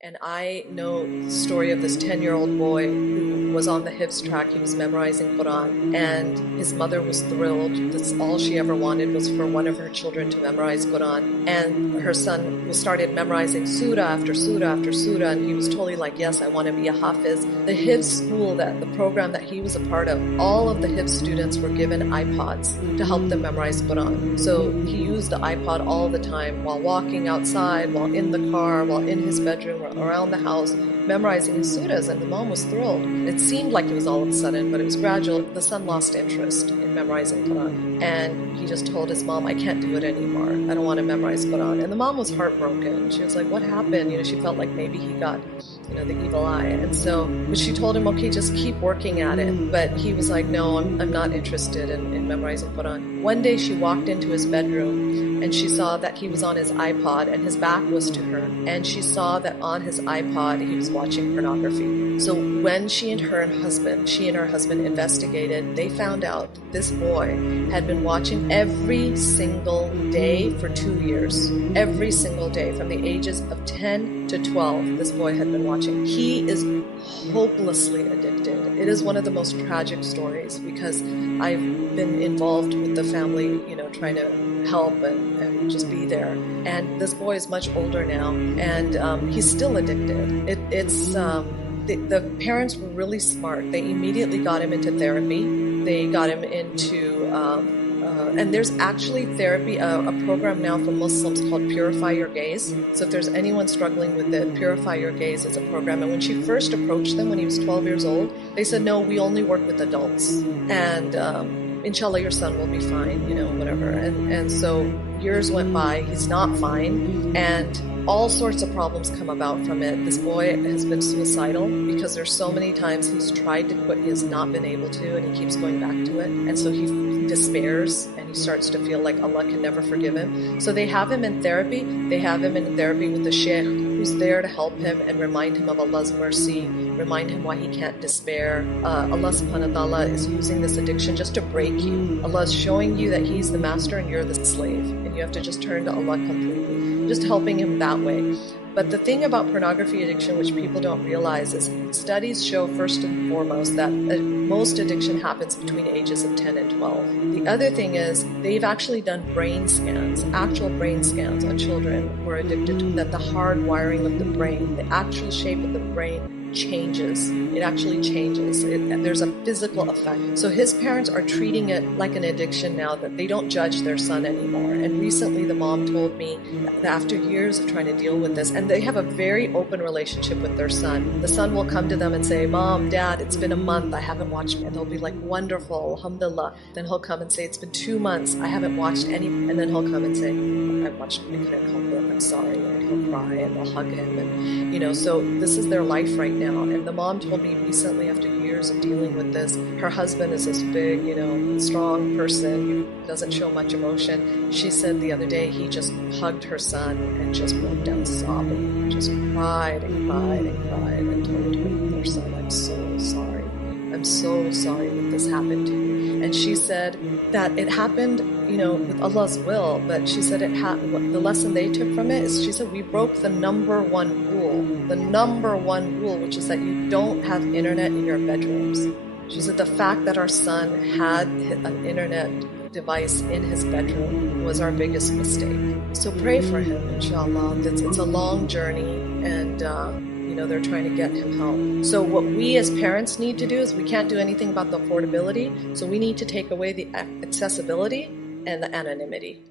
And I know the story of this 10-year-old boy who was on the Hifz track. He was memorizing Quran, and his mother was thrilled. That's all she ever wanted, was for one of her children to memorize Quran. And her son started memorizing surah after surah after surah, and he was totally like, yes, I want to be a Hafiz. The Hifz school, the program that he was a part of, all of the Hifz students were given iPods to help them memorize Quran. So he used the iPod all the time, while walking outside, while in the car, while in his bedroom, around the house, memorizing his surahs, and the mom was thrilled. It seemed like it was all of a sudden, but it was gradual. The son lost interest in memorizing Quran, and he just told his mom, I can't do it anymore. I don't want to memorize Quran. And the mom was heartbroken. She was like, what happened? She felt like maybe he got, the evil eye. And so, but she told him, okay, just keep working at it. But he was like, no, I'm not interested in memorizing Quran. One day she walked into his bedroom and she saw that he was on his iPod and his back was to her. And she saw that on his iPod, he was watching pornography. So when she and her husband investigated, they found out that this boy had been watching every single day for 2 years. Every single day, from the ages of 10 to 12, this boy had been watching. He is hopelessly addicted. It is one of the most tragic stories, because I've been involved with the family, trying to help and just be there. And this boy is much older now, and he's still addicted. The parents were really smart. They immediately got him into therapy. They got him into, and there's actually therapy, a program now for Muslims called Purify Your Gaze. So if there's anyone struggling with it, Purify Your Gaze is a program. And when she first approached them when he was 12 years old, they said, no, we only work with adults. And inshallah, your son will be fine, whatever. And so years went by, he's not fine, and all sorts of problems come about from it. This boy has been suicidal because there's so many times he's tried to quit, he has not been able to, and he keeps going back to it. And so he despairs, and he starts to feel like Allah can never forgive him. So they have him in therapy. They have him in therapy with the sheikh, who's there to help him and remind him of Allah's mercy, remind him why he can't despair. Allah subhanahu wa ta'ala is using this addiction just to break you. Allah is showing you that He's the master and you're the slave, and you have to just turn to Allah completely, just helping him that way. But the thing about pornography addiction, which people don't realize, is studies show first and foremost that most addiction happens between ages of 10 and 12. The other thing is they've actually done brain scans, actual brain scans on children who are addicted to that. The hard wiring of the brain, the actual shape of the brain changes. It actually changes. There's a physical effect. So his parents are treating it like an addiction now, that they don't judge their son anymore. And recently the mom told me that after years of trying to deal with this, and they have a very open relationship with their son. The son will come to them and say, Mom, Dad, it's been a month, I haven't watched. And they'll be like, wonderful, alhamdulillah. Then he'll come and say, it's been 2 months, I haven't watched any. And then he'll come and say, I watched, I couldn't help it, I'm sorry. And he'll cry, and they'll hug him. And, so this is their life right now. And the mom told me recently, after years of dealing with this, her husband is this big, strong person who doesn't show much emotion. She said the other day he just hugged her son and just broke down sobbing, just cried and cried and cried, and told her son, I'm so sorry. I'm so sorry that this happened to you. And she said that it happened, with Allah's will, but she said the lesson they took from it is, she said, we broke the number one rule, which is that you don't have internet in your bedrooms. She said the fact that our son had an internet device in his bedroom was our biggest mistake. So pray for him, inshallah. It's a long journey, and they're trying to get him help. So what we as parents need to do is, we can't do anything about the affordability, so we need to take away the accessibility and the anonymity.